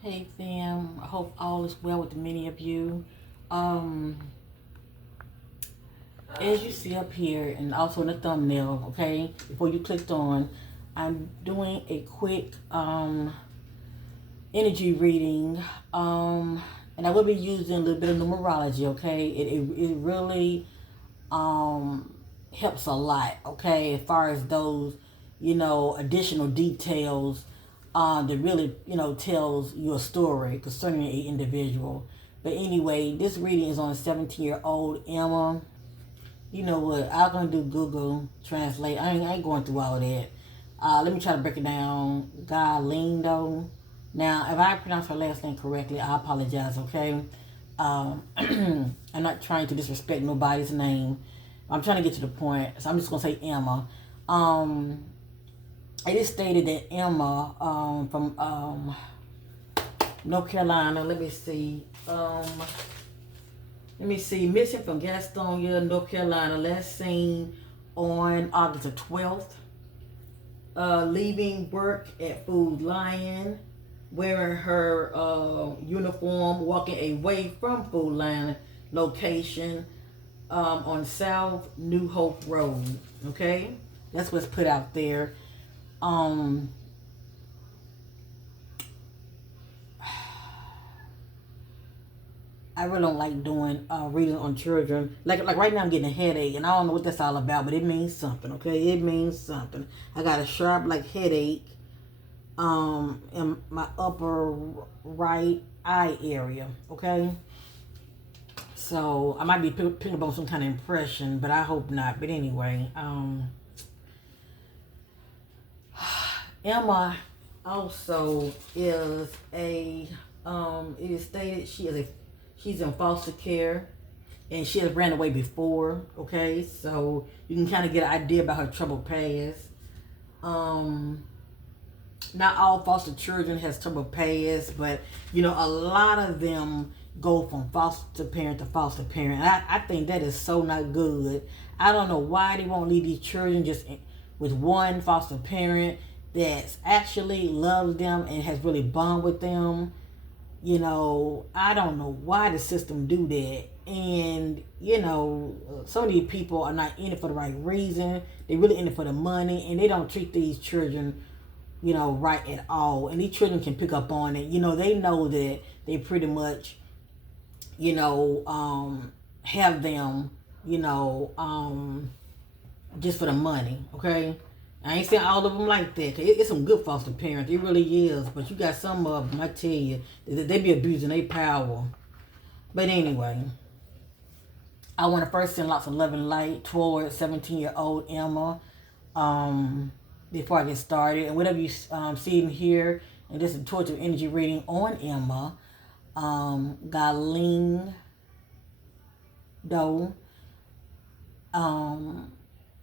Hey fam, I hope all is well with many of you. Um, as you see up here and also in the thumbnail, okay, before you clicked on, I'm doing a quick energy reading. And I will be using a little bit of numerology, okay? It really helps a lot, okay, as far as those, additional details that really, tells you a story concerning an individual. But anyway, this reading is on a 17-year-old Emma. You know what? I'm gonna do Google Translate. I ain't going through all that. Let me try to break it down. Galindo. Now, if I pronounce her last name correctly, I apologize. Okay. I'm not trying to disrespect nobody's name. I'm trying to get to the point, so I'm just gonna say Emma. Um, it is stated that Emma from North Carolina. Let me see. Missing from Gastonia, North Carolina. Last seen on August the 12th. Leaving work at Food Lion, wearing her uniform, walking away from Food Lion location on South New Hope Road. Okay, that's what's put out there. Um, I really don't like doing reading on children. Like right now, I'm getting a headache, and I don't know what that's all about, but it means something. Okay, it means something. I got a sharp headache in my upper right eye area. Okay, so I might be picking up on some kind of impression, but I hope not. But anyway, Emma also is a it is stated she's in foster care and she has ran away before. Okay, so you can kind of get an idea about her troubled past. um Not all foster children has troubled past, but a lot of them go from foster parent to foster parent. I think that is so not good. I don't know why they won't leave these children just with one foster parent that's actually loves them and has really bond with them. I don't know why the system do that. And some of these people are not in it for the right reason. They really in it for the money, and they don't treat these children right at all. And these children can pick up on it. They know that they pretty much, have them, just for the money. Okay. I ain't saying all of them like that. 'Cause it's some good foster parents. It really is. But you got some of them, I tell you, they be abusing their power. But anyway, I want to first send lots of love and light toward 17-year-old Emma. Before I get started, and whatever you see and hear, and this is intuitive energy reading on Emma Galindo.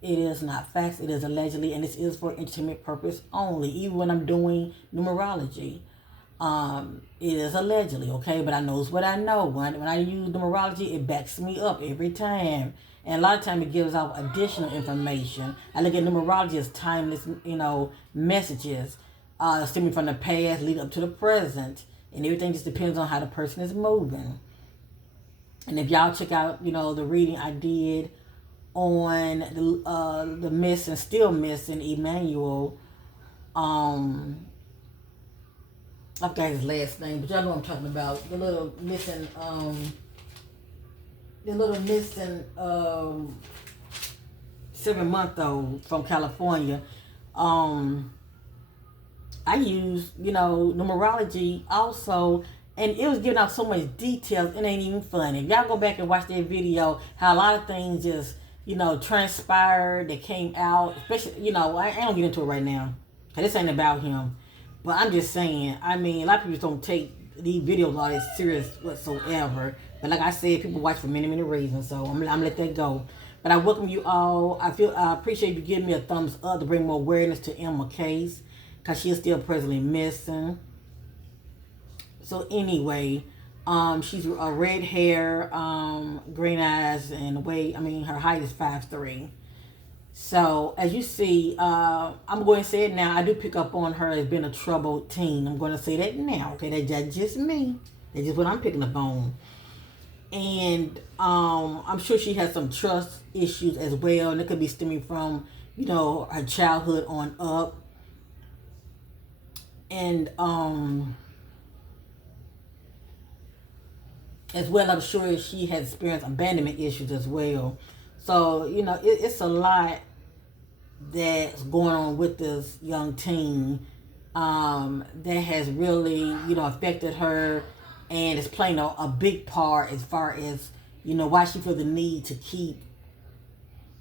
It is not facts, it is allegedly, and this is for entertainment purpose only. Even when I'm doing numerology, it is allegedly, okay? But I knows what I know. When I use numerology, it backs me up every time. And a lot of times it gives out additional information. I look at numerology as timeless, messages stemming from the past, lead up to the present. And everything just depends on how the person is moving. And if y'all check out, the reading I did on the missing, still missing Emmanuel, I forgot his last name, but y'all know what I'm talking about. The little missing 7-month-old from California. I use, numerology also, and it was giving out so much details, it ain't even funny. If y'all go back and watch that video, how a lot of things just, transpired that came out, especially, I don't get into it right now, because this ain't about him. But I'm just saying, a lot of people don't take these videos all that serious whatsoever. But like I said, people watch for many, many reasons, so I'm gonna let that go. But I welcome you all. I appreciate you giving me a thumbs up to bring more awareness to Emma case, because she is still presently missing. So anyway, she's a red hair, green eyes, and her height is 5'3". So as you see, I'm going to say it now. I do pick up on her as being a troubled teen. I'm going to say that now. Okay, that's just me. That's just what I'm picking up on. And I'm sure she has some trust issues as well, and it could be stemming from, her childhood on up. And as well, I'm sure she has experienced abandonment issues as well. So it's a lot that's going on with this young teen, that has really affected her, and it's playing a big part as far as why she feels the need to keep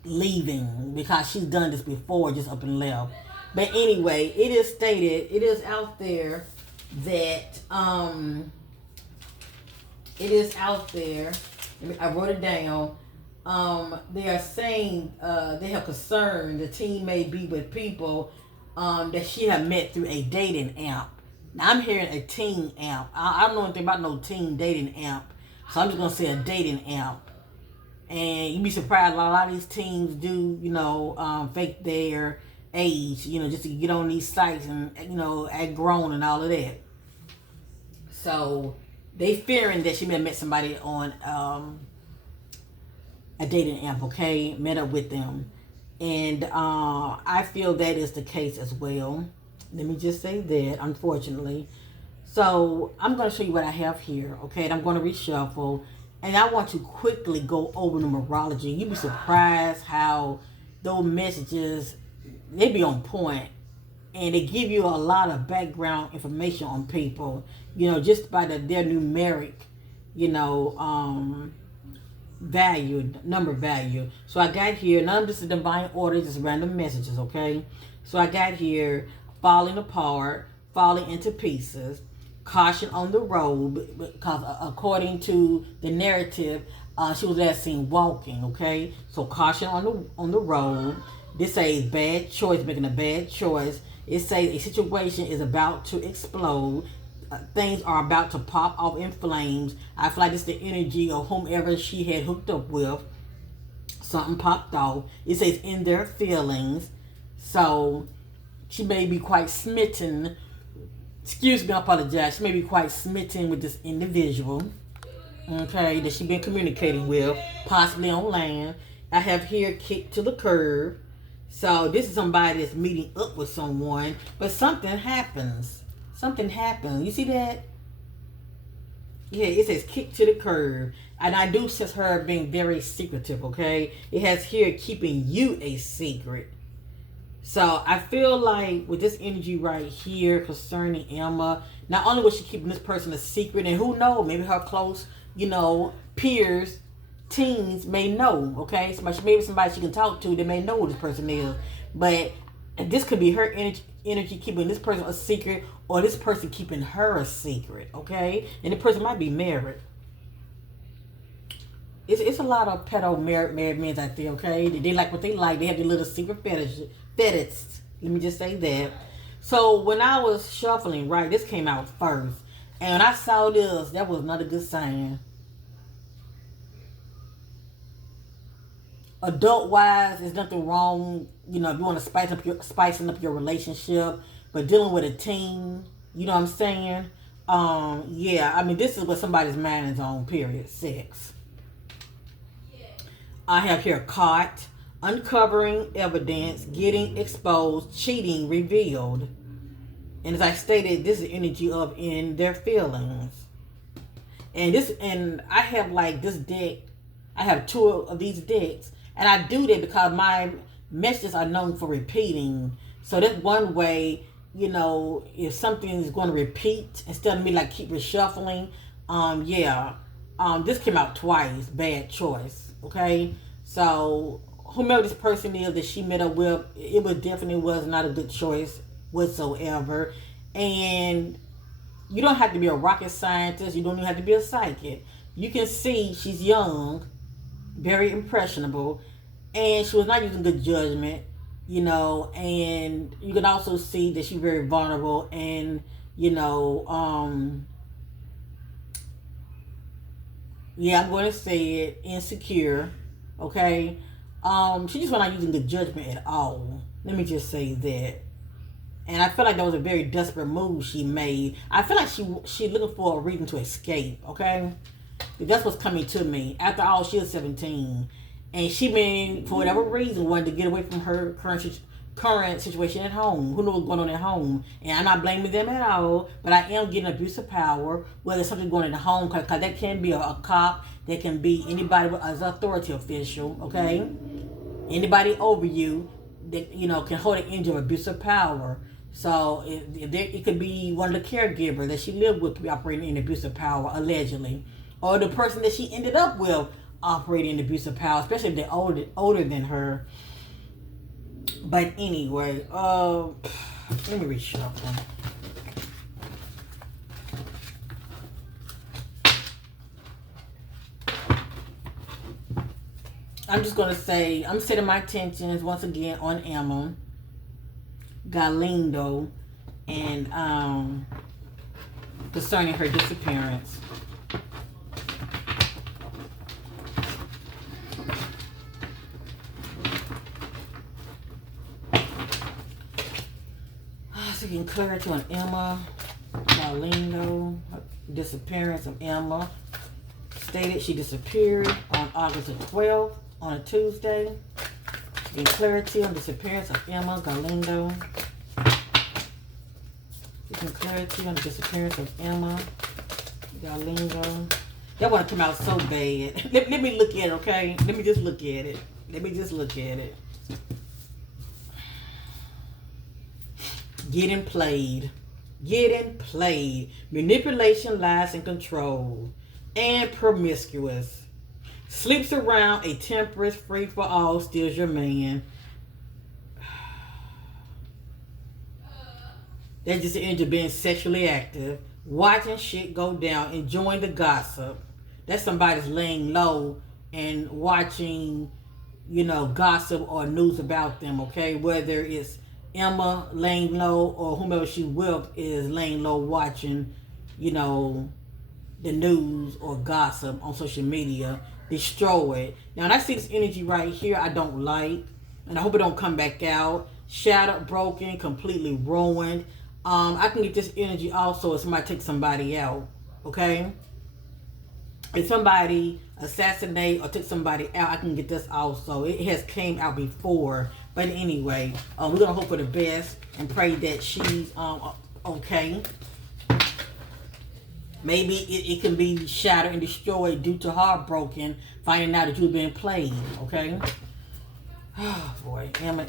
leaving, because she's done this before, just up and left. But anyway, it is out there that it is out there. I wrote it down. They are saying they have concern the teen may be with people that she had met through a dating app. Now I'm hearing a teen app. I don't know anything about no teen dating app, so I'm just gonna say a dating app. And you'd be surprised, a lot of these teens do, fake their age, just to get on these sites and act grown and all of that. So they fearing that she may have met somebody on a dating app, okay, met up with them. And I feel that is the case as well. Let me just say that, unfortunately. So I'm going to show you what I have here, okay, and I'm going to reshuffle. And I want to quickly go over numerology. You'd be surprised how those messages, they be on point. And they give you a lot of background information on people, just by their numeric, number value. So I got here, none of this is divine order, just random messages, okay? So I got here, falling apart, falling into pieces, caution on the road, because according to the narrative, she was last seen walking, okay? So caution on the road. This says bad choice, making a bad choice. It says a situation is about to explode. Things are about to pop off in flames. I feel like it's the energy of whomever she had hooked up with. Something popped off. It says in their feelings. So she may be quite smitten. Excuse me, I apologize. She may be quite smitten with this individual, okay, that she's been communicating with, possibly on land. I have here kicked to the curb. So this is somebody that's meeting up with someone, but something happens. Something happens. You see that? Yeah, it says kick to the curb. And I do sense her being very secretive, okay? It has here keeping you a secret. So I feel like with this energy right here concerning Emma, not only was she keeping this person a secret, and who knows, maybe her close, peers, teens may know, okay? Maybe somebody she can talk to that may know who this person is. But this could be her energy keeping this person a secret, or this person keeping her a secret, okay? And the person might be married. It's a lot of pedo married men out there, okay? They like what they like. They have their little secret fetish. Let me just say that. So when I was shuffling, right, this came out first. And when I saw this, that was not a good sign. Adult wise, there's nothing wrong, if you want to spicing up your relationship, but dealing with a teen, you know what I'm saying? Yeah, I mean, this is what somebody's mind is on, period. Sex. I have here caught, uncovering evidence, getting exposed, cheating revealed. And as I stated, this is the energy of in their feelings. And I have like this deck, I have two of these decks. And I do that because my messages are known for repeating. So that's one way, if something is going to repeat, instead of me like keep reshuffling, this came out twice, bad choice, okay? So whomever this person is that she met up with, definitely was not a good choice whatsoever. And you don't have to be a rocket scientist. You don't even have to be a psychic. You can see she's young, very impressionable, and she was not using good judgment, and you can also see that she's very vulnerable and, I'm going to say it, insecure, okay? She just was not using good judgment at all. Let me just say that. And I feel like that was a very desperate move she made. I feel like she looking for a reason to escape, okay? That's what's coming to me. After all, she is 17. And she been, for whatever reason, wanted to get away from her current situation at home. Who knows what's going on at home? And I'm not blaming them at all, but I am getting abuse of power, whether there's something going in the home, because that can be a cop, that can be anybody as an authority official, okay? Anybody over you that, can hold an energy of abuse of power. So it could be one of the caregivers that she lived with, could be operating in abuse of power, allegedly. Or the person that she ended up with operating in abuse of power, especially if they're older than her. But anyway, let me reshuffle. I'm just going to say, I'm setting my attentions once again on Emma Galindo and concerning her disappearance. Seeking clarity on Emma Galindo, disappearance of Emma. Stated she disappeared on August the 12th on a Tuesday. Seeking clarity on disappearance of Emma Galindo. Seeking clarity on the disappearance of Emma Galindo. That want to come out so bad. Let me look at it, okay? Let me just look at it. Getting played. Manipulation, lies, and control. And promiscuous. Sleeps around, a temperance, free for all, steals your man. That's just the energy of being sexually active. Watching shit go down, enjoying the gossip. That's somebody's laying low and watching, gossip or news about them, okay? Whether it's Emma laying low or whomever she with is laying low watching, the news or gossip on social media. Destroy it. Now, when I see this energy right here, I don't like, and I hope it don't come back out. Shattered, broken, completely ruined. I can get this energy also if somebody takes somebody out, okay? If somebody assassinate or took somebody out, I can get this also. It has came out before. But anyway, we're going to hope for the best and pray that she's okay. Maybe it can be shattered and destroyed due to heartbroken, finding out that you've been played, okay? Oh, boy. Emma,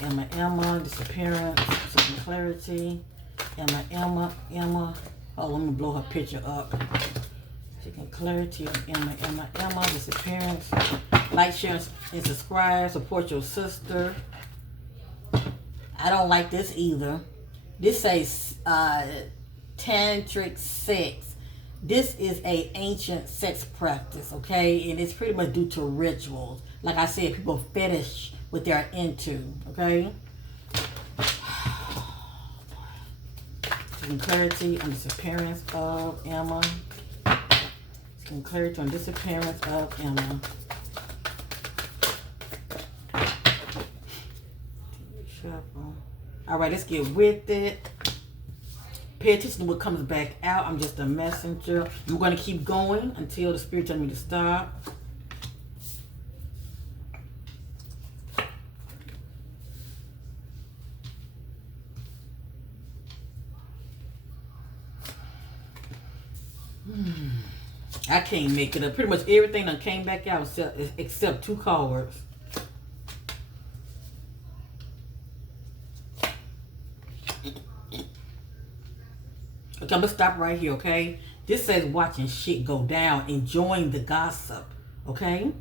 disappearance, seeking clarity. Emma. Oh, let me blow her picture up. Seeking clarity on Emma, disappearance. Like, share, and subscribe. Support your sister. I don't like this either. This says tantric sex. This is a ancient sex practice, okay? And it's pretty much due to rituals. Like I said, people fetish what they're into, okay? Seeking clarity on the disappearance of Emma. Seeking clarity on disappearance of Emma. All right, let's get with it. Pay attention to what comes back out. I'm just a messenger. I'm going to keep going until the spirit tells me to stop. I can't make it up. Pretty much everything that came back out except two cards. Okay, I'm going to stop right here, okay? This says watching shit go down, enjoying the gossip, okay?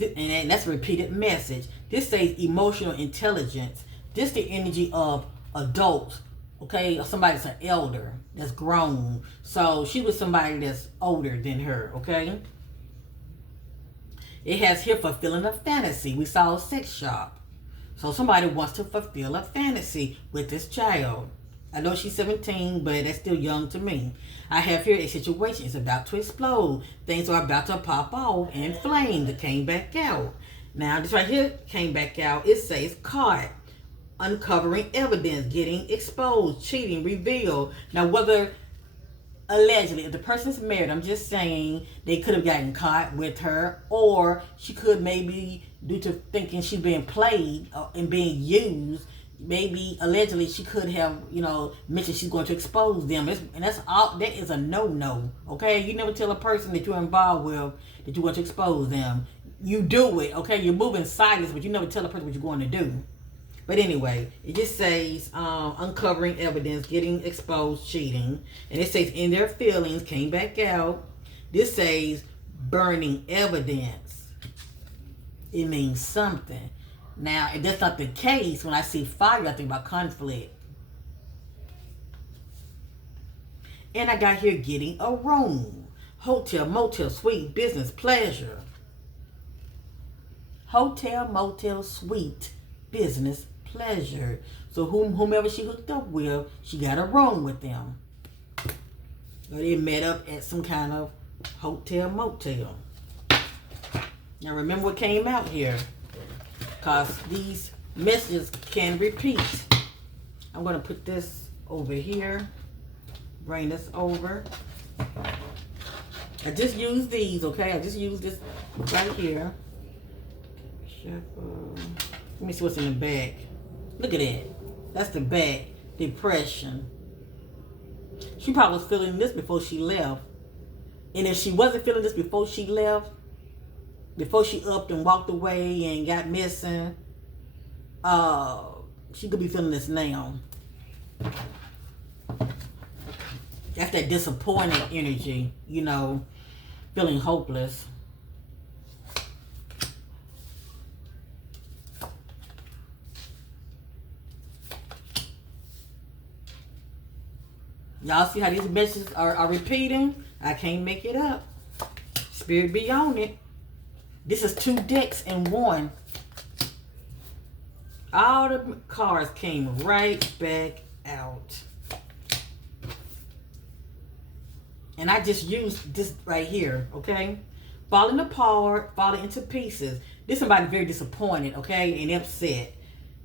And that's a repeated message. This says emotional intelligence. This the energy of adults, okay? Or somebody that's an elder, that's grown. So she was somebody that's older than her, okay? It has here fulfilling a fantasy. We saw a sex shop. So somebody wants to fulfill a fantasy with this child. I know she's 17, but that's still young to me. I have here a situation. It's about to explode. Things are about to pop off and flame that came back out. Now, this right here came back out. It says caught, uncovering evidence, getting exposed, cheating, revealed. Now, whether allegedly, if the person's married, I'm just saying they could have gotten caught with her, or she could maybe, due to thinking she's being played and being used, maybe allegedly she could have, mentioned she's going to expose them. And that's all. That is a no-no. Okay, you never tell a person that you're involved with that you want to expose them. You do it. Okay, you're moving silence, but you never tell a person what you're going to do. But anyway, it just says uncovering evidence, getting exposed, cheating. And it says in their feelings, came back out. This says burning evidence. It means something. Now, if that's not the case, when I see fire, I think about conflict. And I got here getting a room. Hotel, motel, suite, business, pleasure. Hotel, motel, suite, business, pleasure. So whomever she hooked up with, she got a room with them. Or they met up at some kind of hotel, motel. Now remember what came out here, because these messages can repeat. I'm going to put this over here. Bring this over. I just used these, okay? I just used this right here. Let me see what's in the back. Look at that. That's the back. Depression. She probably was feeling this before she left. And if she wasn't feeling this before she left, before she upped and walked away and got missing, she could be feeling this now. That's that disappointed energy, feeling hopeless. Y'all see how these messages are repeating? I can't make it up. Spirit be on it. This is 2 decks in one. All the cards came right back out. And I just used this right here, okay? Falling apart, falling into pieces. This somebody very disappointed, okay, and upset.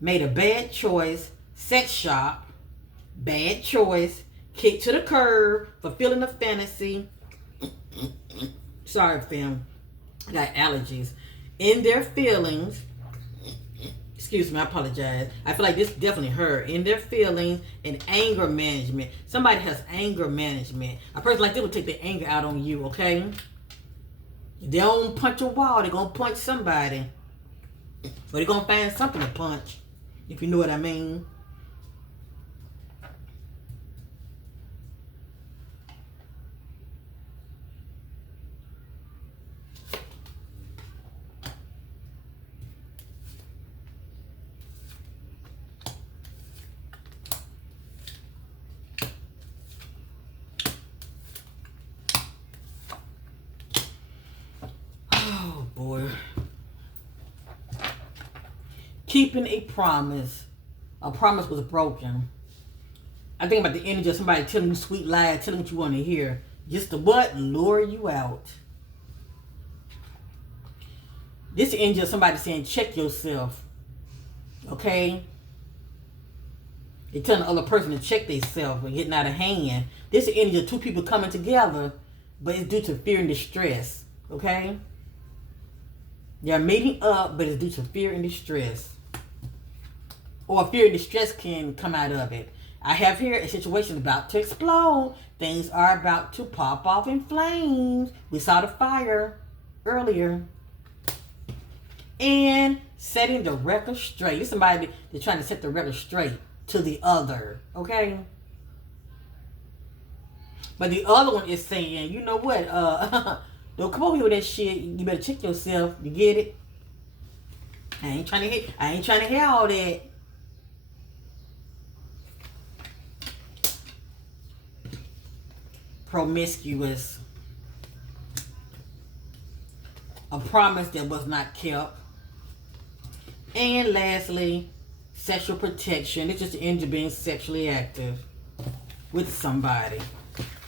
Made a bad choice, sex shop, bad choice, kicked to the curb, fulfilling a fantasy. Sorry, fam. I got allergies. In their feelings, excuse me, I apologize. I feel like this definitely her. In their feelings and anger management. Somebody has anger management. A person like this will take their anger out on you, okay? If they don't punch a wall, they're going to punch somebody. Or they're going to find something to punch, if you know what I mean. Boy. Keeping a promise. A promise was broken. I think about the energy of somebody telling you sweet lies, telling what you want to hear. Just to what? Lure you out. This energy of somebody saying, check yourself. Okay? They're telling the other person to check themselves and getting out of hand. This is the energy of 2 people coming together, but it's due to fear and distress. Okay? They're meeting up, but it's due to fear and distress. Or fear and distress can come out of it. I have here a situation about to explode. Things are about to pop off in flames. We saw the fire earlier. And setting the record straight. This is somebody that's trying to set the record straight to the other. Okay? But the other one is saying, you know what? Don't come over here with that shit. You better check yourself. You get it? I ain't trying to hear all that. Promiscuous. A promise that was not kept. And lastly, sexual protection. It's just the energy of being sexually active with somebody.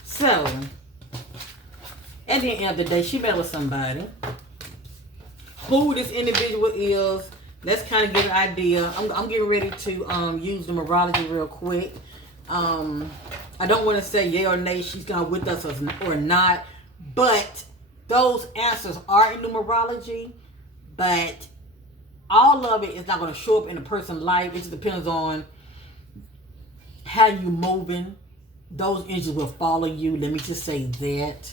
So, at the end of the day, she met with somebody who this individual is. Let's kind of get an idea. I'm getting ready to use numerology real quick. I don't want to say yay or nay, she's gonna with us or not, but those answers are in numerology, but all of it is not going to show up in a person's life. It just depends on how you moving. Those energies will follow you. Let me just say that.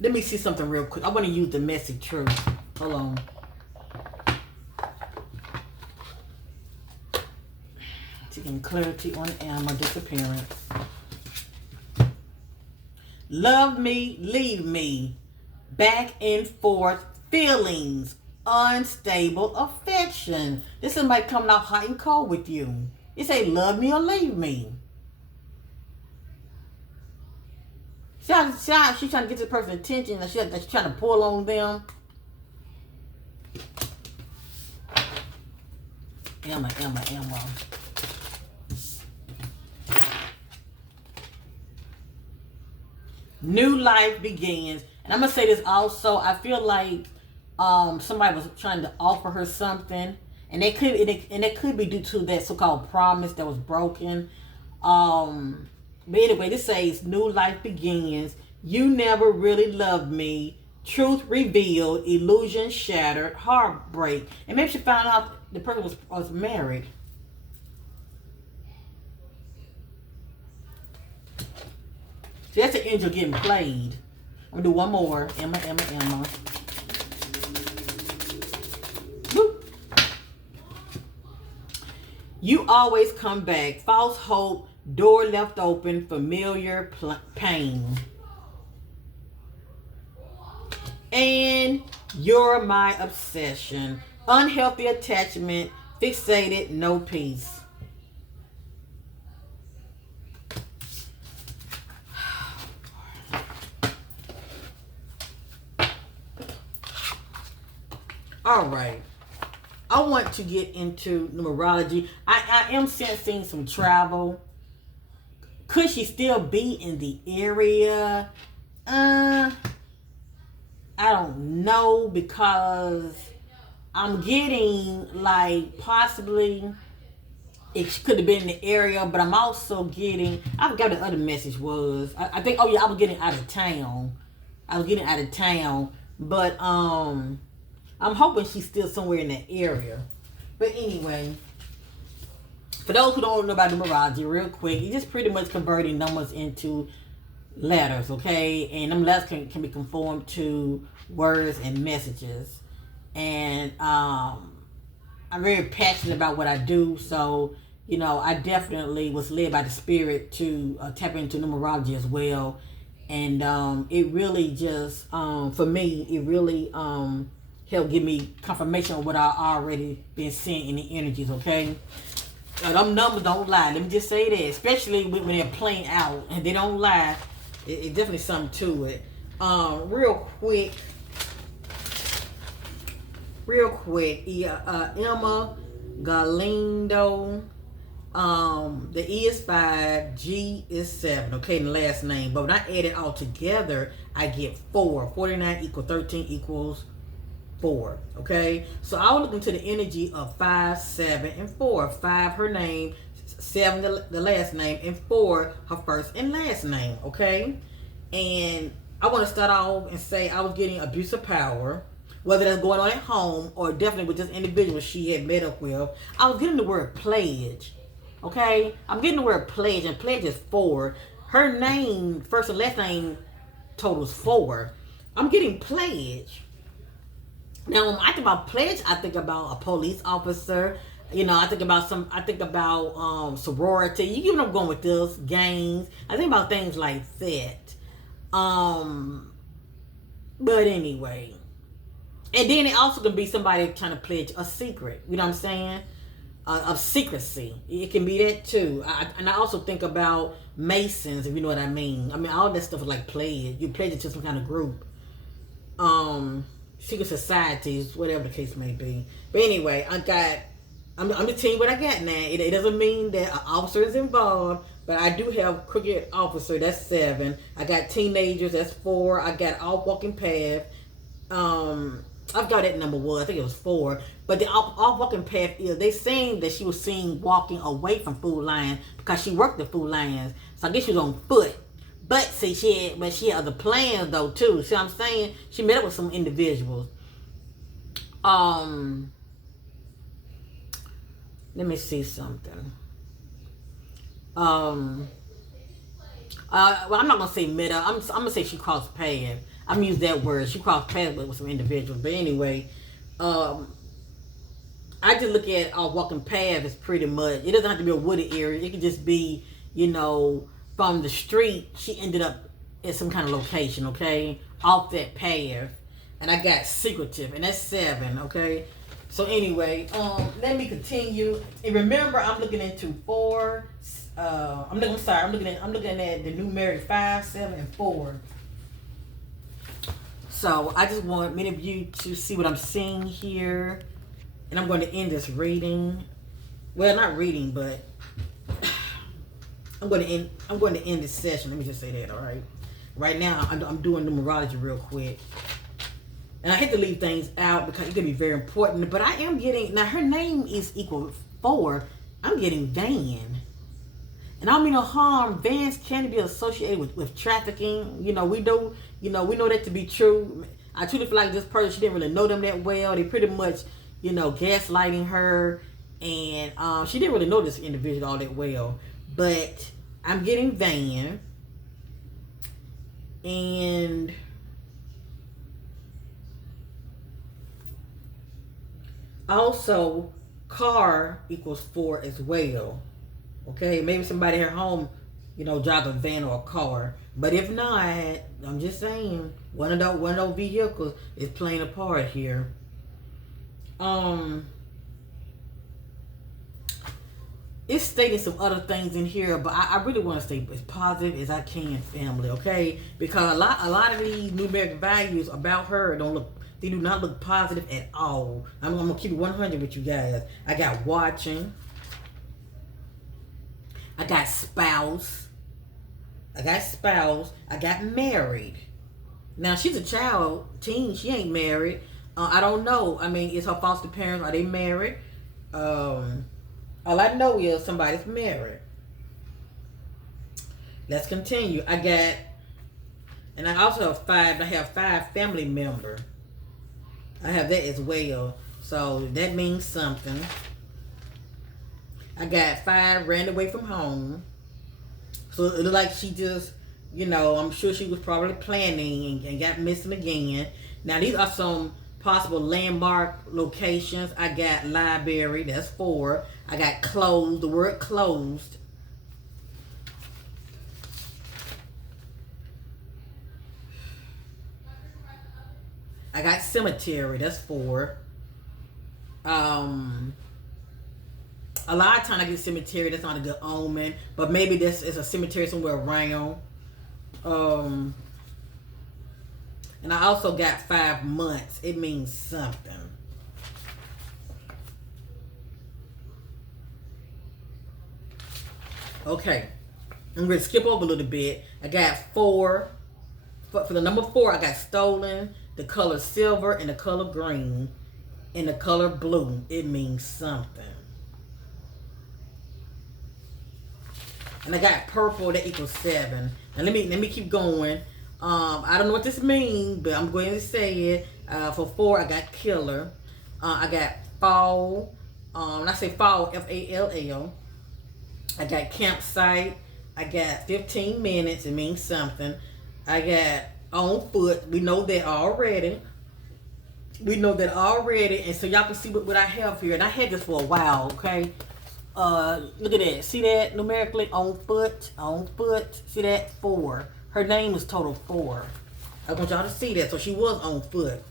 Let me see something real quick. I want to use the message truth. Hold on. Seeking clarity on Emma disappearance. Love me, leave me. Back and forth feelings. Unstable affection. This is somebody coming out hot and cold with you. You say love me or leave me. She's trying to get this person's attention. She's trying to pull on them. Emma. New life begins. And I'm going to say this also. I feel like somebody was trying to offer her something. And it could be due to that so-called promise that was broken. But anyway, this says, new life begins. You never really loved me. Truth revealed. Illusion shattered. Heartbreak. And maybe she found out the person was married. See, that's the angel getting played. I'm going to do one more. Emma. Woo. You always come back. False hope. Door left open, familiar pain. And you're my obsession. Unhealthy attachment, fixated, no peace. All right. I want to get into numerology. I am sensing some travel. Could she still be in the area? I don't know, because I'm getting like possibly it could have been in the area, but I'm also getting, I forgot what the other message was. I think, oh yeah, I was getting out of town. But I'm hoping she's still somewhere in that area. But anyway, for those who don't know about numerology, real quick, you just pretty much converting numbers into letters, okay? And them letters can be conformed to words and messages. And I'm very passionate about what I do, so, you know, I definitely was led by the spirit to tap into numerology as well. And it really just, for me, it really helped give me confirmation of what I already been seeing in the energies, okay? Them numbers don't lie. Let me just say that. Especially when they're playing out and they don't lie. It's definitely something to it. Real quick. Emma Galindo. The E is 5. G is 7. Okay, the last name. But when I add it all together, I get 4. 49 equals 13 equals 4. Okay, so I was looking to the energy of 5, 7, and 4. 5, her name, 7, the last name, and 4, her first and last name. Okay, and I want to start off and say I was getting abuse of power, whether that's going on at home or definitely with this individual she had met up with. I was getting the word pledge. Okay, I'm getting the word pledge, and pledge is 4. Her name, first and last name, totals 4. I'm getting pledge. Now, when I think about pledge, I think about a police officer. You know, I think about sorority. You know, I'm going with this, gangs. I think about things like that. But anyway, and then it also can be somebody trying to pledge a secret. You know what I'm saying? Of secrecy. It can be that too. And I also think about Masons, if you know what I mean. I mean, all that stuff is like pledge. You pledge it to some kind of group. Secret societies, whatever the case may be. But anyway, I got I'm just telling you what I got now. It doesn't mean that an officer is involved, but I do have crooked officer. That's 7. I got teenagers. That's 4. I got off walking path. I've got that number was. I think it was 4. But the off walking path is they saying that she was seen walking away from Food Lion because she worked at Food Lions. So I guess she was on foot. But see, she had other plans though too. See what I'm saying? She met up with some individuals. Let me see something. Well, I'm not gonna say met up. I'm gonna say she crossed paths. I'm gonna use that word. She crossed paths with some individuals. But anyway, I just look at walking path as pretty much. It doesn't have to be a wooded area. It could just be, from the street. She ended up at some kind of location. Okay, off that path, and I got secretive, and that's 7. Okay. So anyway, let me continue. And remember, I'm looking into 4. I'm looking at the numeric 5, 7, and 4. So I just want many of you to see what I'm seeing here, and I'm going to end this reading. Well, not reading, but I'm going to end this session. Let me just say that. All right. Right now, I'm doing numerology real quick. And I hate to leave things out because it can be very important. But I am getting, now her name is equal 4. I'm getting Van. And I don't mean no harm. Vans can be associated with trafficking. We know that to be true. I truly feel like this person, she didn't really know them that well. They pretty much, gaslighting her. And she didn't really know this individual all that well. But I'm getting Van. And also, car equals 4 as well. Okay, maybe somebody at home, drive a van or a car. But if not, I'm just saying, one of those vehicles is playing a part here. It's stating some other things in here, but I really want to stay as positive as I can, family. Okay, because a lot of these numeric values about her they do not look positive at all. I'm gonna keep it 100 with you guys. I got watching. I got spouse. I got married. Now she's a child, teen. She ain't married. I don't know. I mean, is her foster parents, are they married? All I know is somebody's married. Let's continue. And I also have 5. I have 5 family members. I have that as well. So that means something. I got 5 ran away from home. So it looked like she just, I'm sure she was probably planning and got missing again. Now these are some possible landmark locations. I got library, that's 4. I got closed, the word closed. I got cemetery, that's 4. A lot of times I get cemetery, that's not a good omen, but maybe this is a cemetery somewhere around. And I also got 5 months. It means something. Okay, I'm going to skip over a little bit. I got 4. For the number 4, I got stolen, the color silver, and the color green, and the color blue. It means something. And I got purple, that equals 7. And let me keep going. I don't know what this means, but I'm going to say it. For 4, I got killer. I got fall. When I say fall, F-A-L-L. I got campsite. I got 15 minutes. It means something. I got on foot. We know that already. And so y'all can see what I have here. And I had this for a while, okay? Look at that. See that numerically? On foot. See that? 4. Her name is total 4. I want y'all to see that. So she was on foot.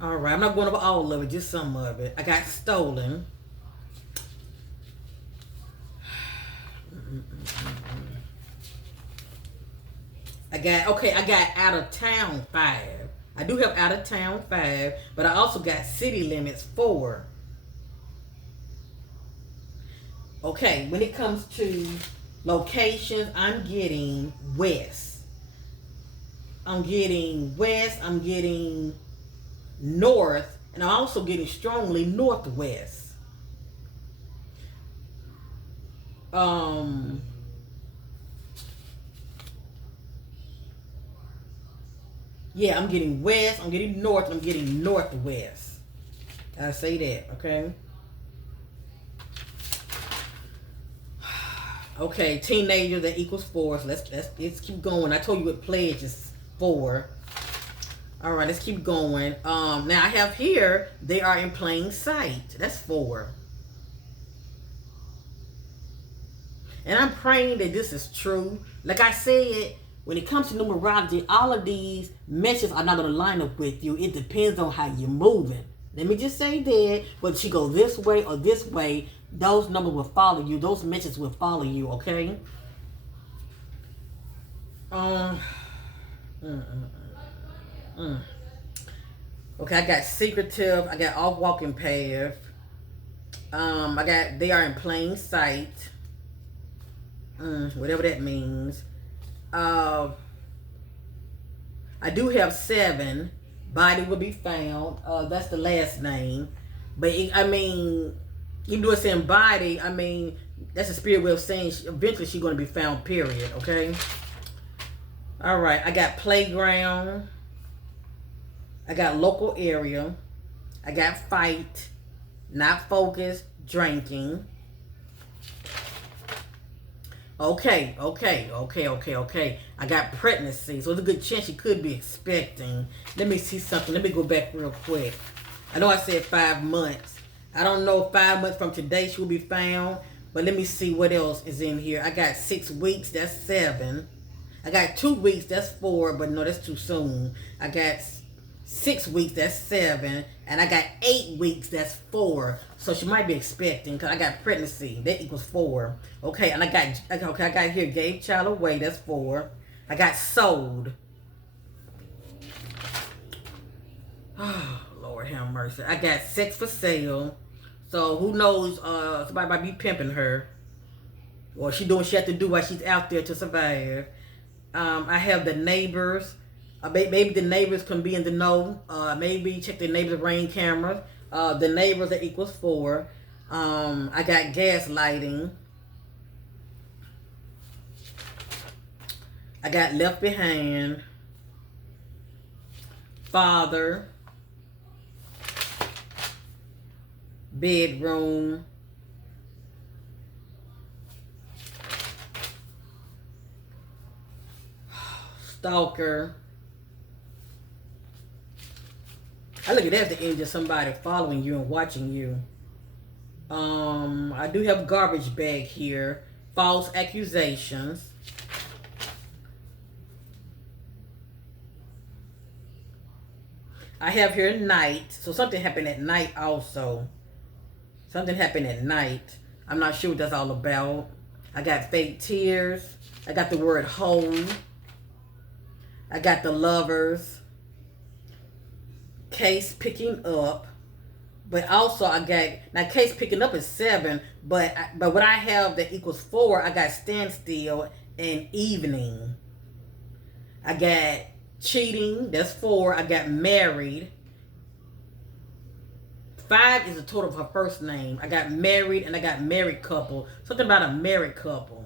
All right. I'm not going over all of it, just some of it. I got stolen. I got out of town 5. I do have out of town 5, but I also got city limits 4. Okay, when it comes to locations, I'm getting west. I'm getting north, and I'm also getting strongly northwest. Um, yeah, I'm getting west, I'm getting north, I'm getting northwest. I say that, okay? Okay, teenager, that equals 4. So let's keep going. I told you what pledge is 4. All right, let's keep going. Now I have here, they are in plain sight. That's 4. And I'm praying that this is true. Like I said, when it comes to numerology, all of these messages are not going to line up with you. It depends on how you're moving. Let me just say that, whether you go this way or this way, those numbers will follow you. Those messages will follow you, okay? Mm, mm, mm. Okay, I got secretive. I got off walking path. I got they are in plain sight. Whatever that means. I do have 7. Body will be found. That's the last name. But I mean, even though it's saying body, I mean, that's a spirit way of saying eventually she's going to be found, period. Okay? All right. I got playground. I got local area. I got fight. Not focus. Drinking. Okay. I got pregnancy, so it's a good chance you could be expecting. Let me see something. Let me go back real quick. I know I said 5 months. I don't know if 5 months from today she will be found, but let me see what else is in here. I got 6 weeks. That's 7. I got 2 weeks. That's 4, but no, that's too soon. I got 6 weeks. That's 7, and I got 8 weeks. That's 4. So she might be expecting, because I got pregnancy. That equals 4. Okay, and I got here, gave child away. That's 4. I got sold. Oh, Lord have mercy. I got sex for sale. So who knows, somebody might be pimping her. Or she doing what she have to do while she's out there to survive. I have the neighbors. Maybe the neighbors can be in the know. Maybe check the neighbors' rain cameras. The neighbors that equals 4. I got gaslighting. I got left behind. Father. Bedroom. Stalker. I look at that as the image of somebody following you and watching you. I do have garbage bag here. False accusations. I have here night. So something happened at night also. Something happened at night. I'm not sure what that's all about. I got fake tears. I got the word home. I got the lovers. Case picking up. But also I got, now case picking up is 7, but what I have that equals 4, I got standstill and evening. I got cheating, that's 4. I got married. 5 is the total of her first name. I got married and I got married couple. Something about a married couple.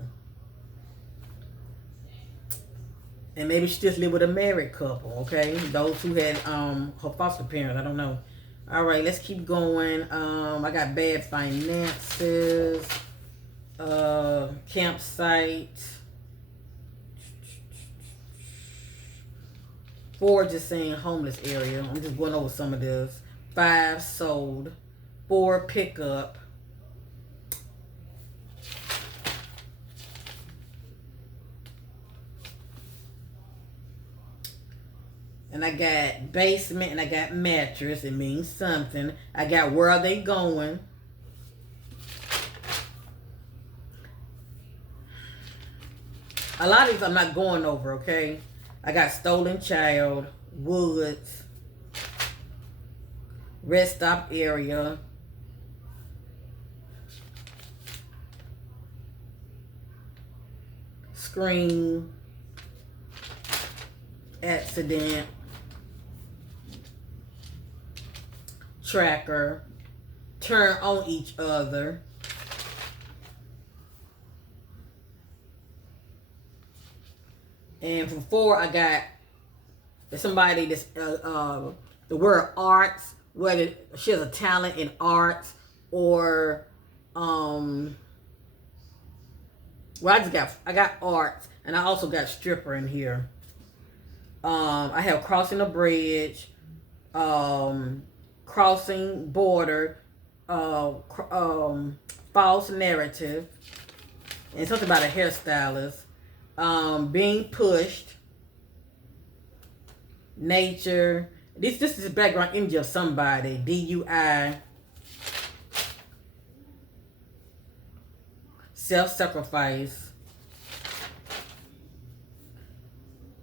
And maybe she just lived with a married couple, okay? Those who had her foster parents, I don't know. All right, let's keep going. I got bad finances, campsite. 4 just saying homeless area. I'm just going over some of this. 5 sold. 4 pickup. And I got basement and I got mattress. It means something. I got where are they going. A lot of these I'm not going over, okay? I got stolen child, woods, rest stop area. screen accident tracker, turn on each other, and for 4 I got somebody that's the word arts, whether she has a talent in arts or well, I got arts, and I also got stripper in here. I have crossing a bridge, crossing border, false narrative, and something about a hairstylist, being pushed, nature. This is the background image of somebody, DUI, self-sacrifice,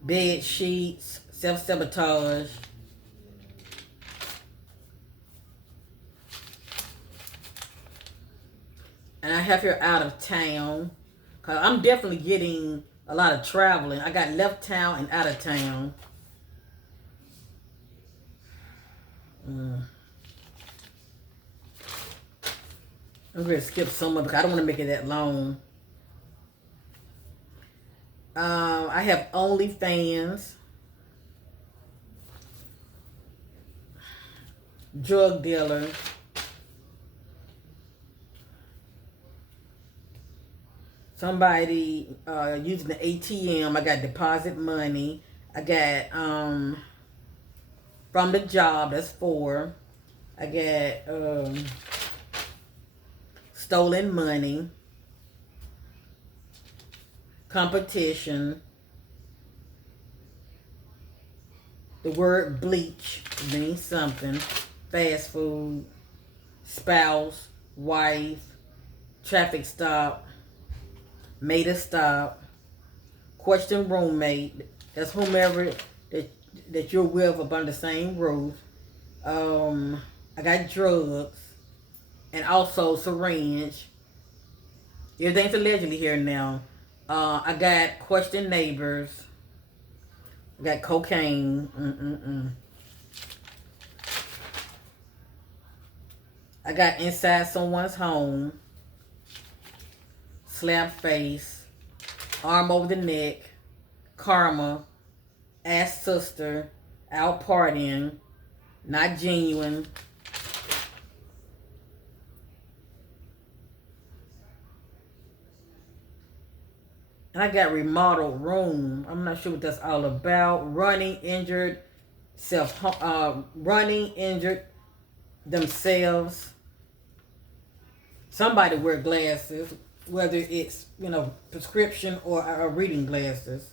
bed sheets, self-sabotage, and I have here out of town, because I'm definitely getting a lot of traveling. I got left town and out of town. I'm going to skip some of it because I don't want to make it that long. I have OnlyFans, drug dealer, somebody using the ATM. I got deposit money. I got from the job, that's 4. I got stolen money, competition, the word bleach means something, fast food, spouse, wife, traffic stop, made a stop, question roommate, that's whomever that you're with up under the same roof. I got drugs, and also syringe. Everything's allegedly here now. I got question neighbors. I got cocaine. I got inside someone's home. Slap face. Arm over the neck. Karma. Ass sister. Out partying. Not genuine. And I got remodeled room. I'm not sure what that's all about. Running, injured, running, injured themselves. Somebody wear glasses, whether it's, prescription or reading glasses.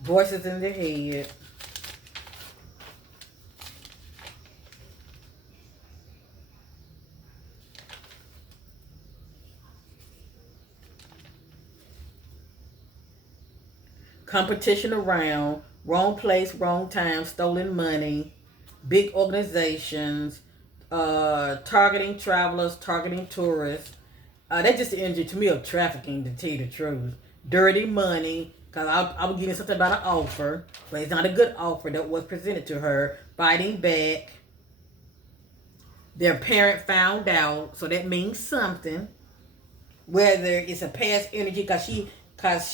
Voices in their head. Competition around, wrong place, wrong time, stolen money, big organizations, targeting travelers, targeting tourists. That's just the energy to me of trafficking, to tell you the truth. Dirty money, because I was getting something about an offer, but it's not a good offer that was presented to her. Fighting back. Their parent found out, so that means something. Whether it's a past energy, because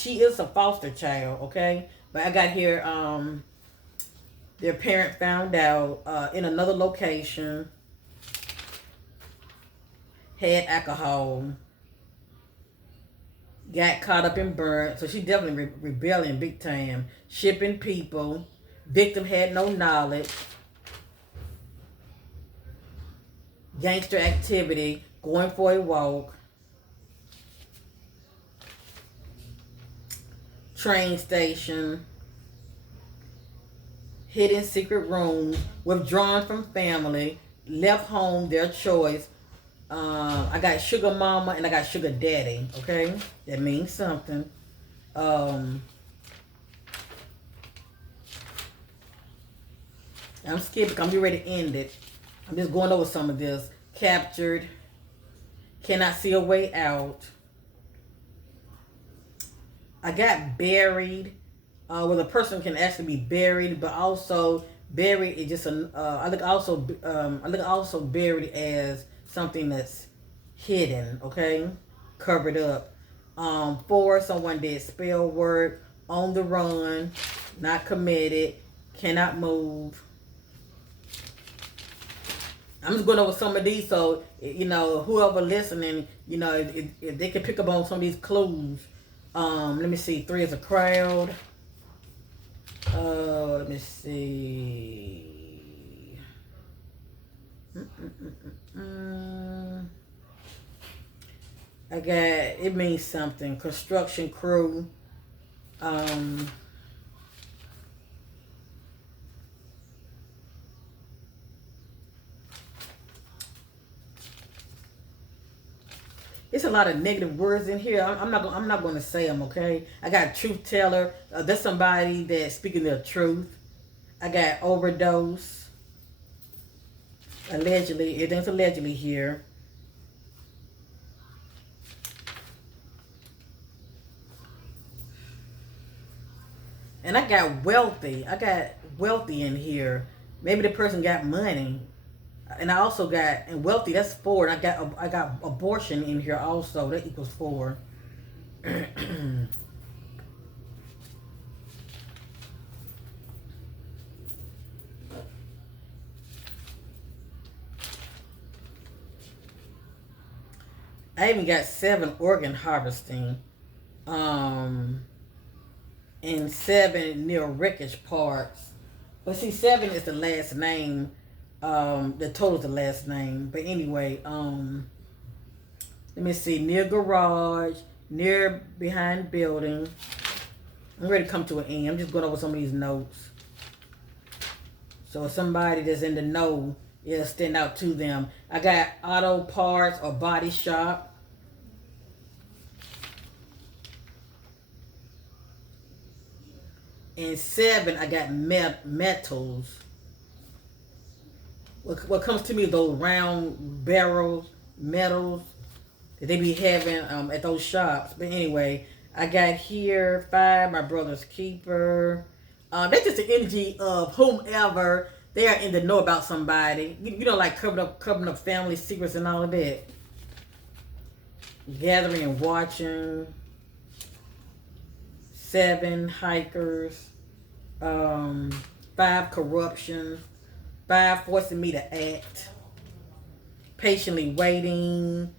she is a foster child, okay? But I got here, their parent found out in another location, had alcohol, got caught up and burnt. So she definitely rebelling big time. Shipping people. Victim had no knowledge. Gangster activity. Going for a walk. Train station. Hidden secret room. Withdrawn from family. Left home, their choice. I got sugar mama and I got sugar daddy. Okay, that means something. I'm skipping. I'm getting ready to end it. I'm just going over some of this. captured, cannot see a way out. I got buried, where the person can actually be buried, but also buried is just a. I look also buried as something that's hidden, okay, covered up. 4, someone did spell work, on the run, not committed, cannot move. I'm just going over some of these, so whoever listening, if they can pick up on some of these clues. Let me see. 3 is a crowd. Let me see. I got, it means something. Construction crew. It's a lot of negative words in here. I'm not going to say them. Okay. I got truth teller. That's somebody that's speaking the truth. I got overdose. Allegedly, everything's allegedly here. And I got wealthy. I got wealthy in here. Maybe the person got money. And I also got, and wealthy, that's 4. And I got abortion in here also. That equals 4. I even got 7 organ harvesting. And 7 near wreckage parts. But see, 7 is the last name. The total's the last name. But anyway, let me see. Near garage, near behind building. I'm ready to come to an end. I'm just going over some of these notes. So if somebody that's in the know, it'll stand out to them. I got auto parts or body shop. And 7, I got metals. What comes to me is those round barrels, metals that they be having at those shops. But anyway, I got here 5, my brother's keeper. That's just the energy of whomever they are in the know about somebody. Like covering up family secrets and all of that. Gathering and watching. 7 hikers. 5 corruption. 5 forcing me to act. Patiently waiting.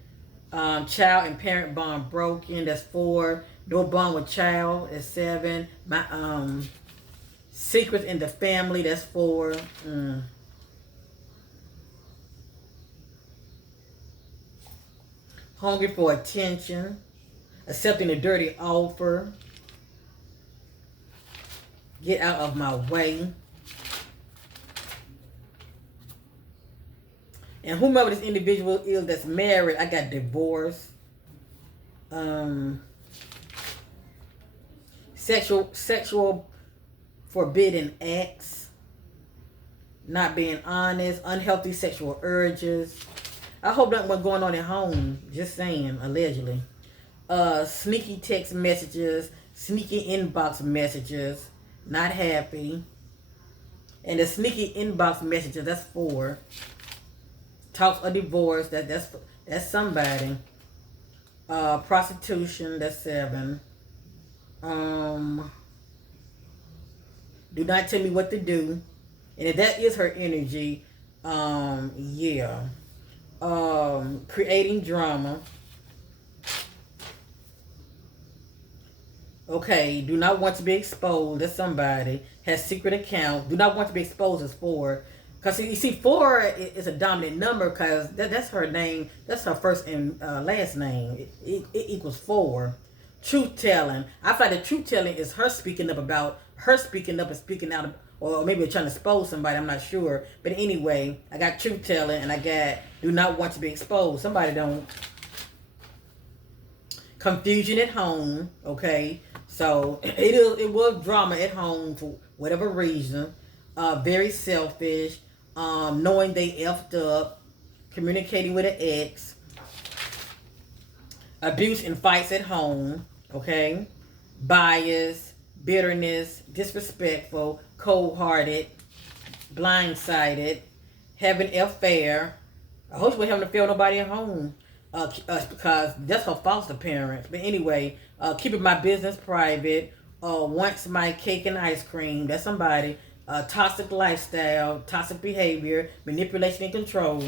Child and parent bond broken. That's 4. No bond with child. That's 7. My secrets in the family. That's 4. Hungry for attention. Accepting a dirty offer. Get out of my way. And whomever this individual is that's married, I got divorce. Sexual forbidden acts. Not being honest. Unhealthy sexual urges. I hope nothing was going on at home. Just saying, allegedly. Sneaky text messages. Sneaky inbox messages. Not happy. And the sneaky inbox messages, that's 4. Talks of divorce, that's somebody. Prostitution, that's 7. Do not tell me what to do. And if that is her energy, yeah. Creating drama. Okay, do not want to be exposed. That's somebody. Has secret accounts. Do not want to be exposed is 4. Because you see, 4 is a dominant number because that's her name. That's her first and last name. It equals 4. Truth telling. I feel like the truth telling is her speaking up about her speaking up and speaking out, or maybe trying to expose somebody. I'm not sure. But anyway, I got truth telling and I got do not want to be exposed. Somebody don't. Confusion at home. Okay. So it was drama at home for whatever reason. Very selfish. Knowing they effed up. communicating with an ex, abuse and fights at home, okay, bias, bitterness, disrespectful, cold-hearted, blindsided, having an affair. I hope she wasn't having an affair with nobody at home, because that's her foster parents. But anyway, keeping my business private, wants my cake and ice cream. That's somebody. Toxic lifestyle, toxic behavior, manipulation and control.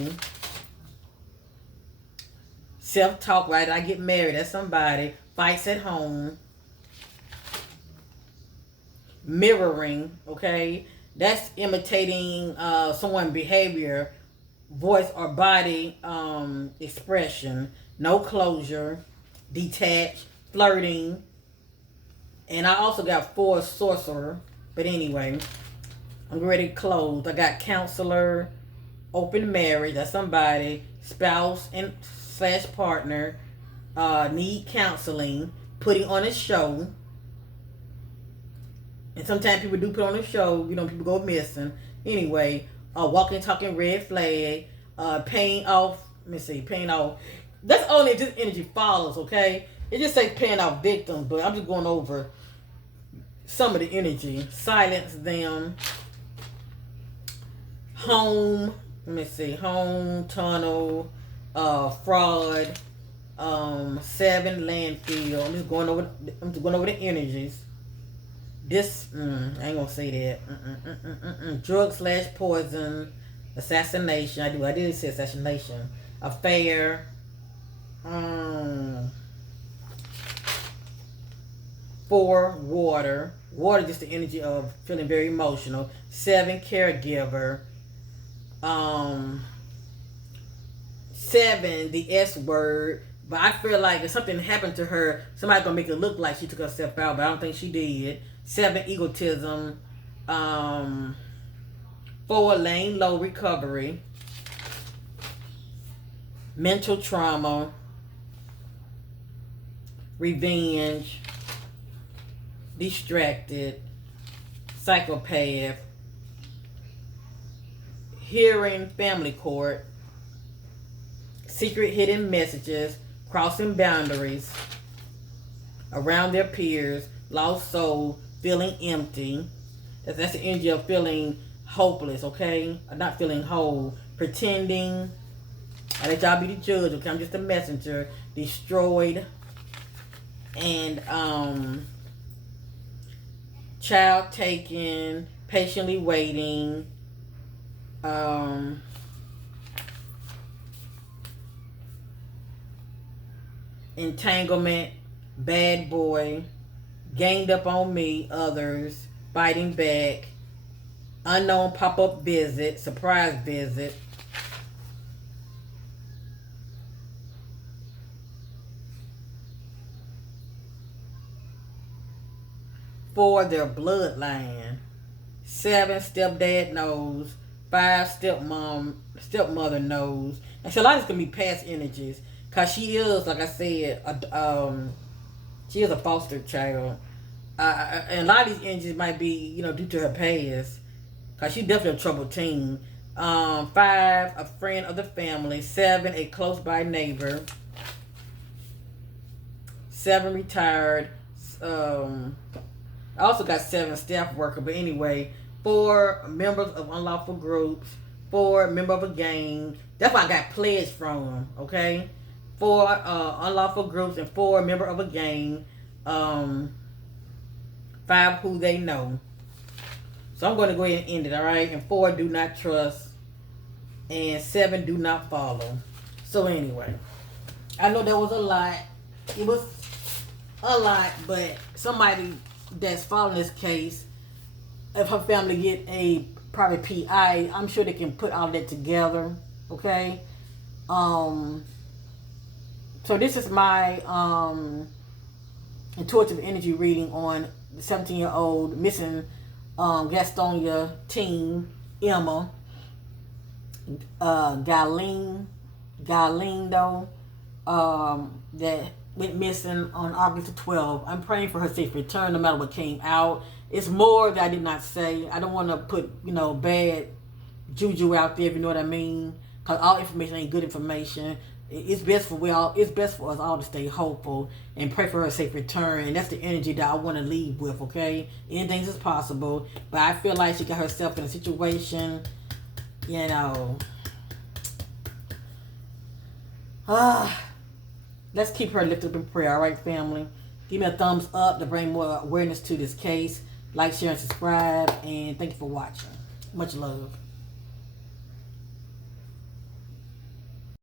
Self-talk, right? I get married. That's somebody. Fights at home. Mirroring, okay? That's imitating someone's behavior, voice or body expression. No closure. Detached. Flirting. And I also got 4 sorcerer. But anyway, I'm ready to close. I got counselor, open marriage. That's somebody. Spouse and / partner. Need counseling. Putting on a show. And sometimes people do put on a show. You know, people go missing. Anyway, walking, talking, red flag. Paying off. Let me see. Paying off. That's only if this energy follows, okay? It just says paying off victims, but I'm just going over some of the energy. Silence them. Home. Let me see. Home, tunnel, fraud, 7 landfill. I'm just going over the energies. This I ain't gonna say that. Drug / poison, assassination. I did say assassination. Affair. 4 water. Water just the energy of feeling very emotional. 7 caregiver. 7 the S word. But I feel like if something happened to her, somebody's gonna make it look like she took herself out, but I don't think she did. 7 egotism. 4 laying low recovery. Mental trauma. Revenge. Distracted. Psychopath. Hearing family court. Secret hidden messages. Crossing boundaries. Around their peers. Lost soul. Feeling empty. That's the energy of feeling hopeless, okay? Not feeling whole. Pretending. I let y'all be the judge, okay? I'm just a messenger. Destroyed. And child taken. Patiently waiting. Entanglement. Bad boy. Ganged up on me. Others. Fighting back. Unknown pop-up visit. Surprise visit. For their bloodline. 7 stepdad knows. 5 stepmother knows. And so a lot of this can be past energies. Cause she is, like I said, she is a foster child. And a lot of these energies might be, due to her past. Cause she's definitely a troubled teen. 5, a friend of the family. 7, a close by neighbor. 7, retired. I also got 7 staff worker, but anyway, 4 members of unlawful groups, 4 member of a gang. That's why I got pledged from, okay? 4 unlawful groups and 4 member of a gang. 5 who they know. So I'm going to go ahead and end it, all right? And 4 do not trust, and 7 do not follow. So anyway, I know that was a lot. It was a lot, but somebody that's following this case, if her family get a private PI, I'm sure they can put all that together, okay? So this is my intuitive energy reading on the 17-year-old missing Gastonia teen, Emma Galindo, that went missing on August the 12th. I'm praying for her safe return no matter what came out. It's more that I did not say. I don't want to put, bad juju out there, if you know what I mean. because all information ain't good information. It's best for it's best for us all to stay hopeful and pray for her safe return. And that's the energy that I want to leave with. Okay, anything is possible, but I feel like she got herself in a situation, you know. Let's keep her lifted up in prayer. All right, family. Give me a thumbs up to bring more awareness to this case. Like, share, and subscribe. And thank you for watching. Much love.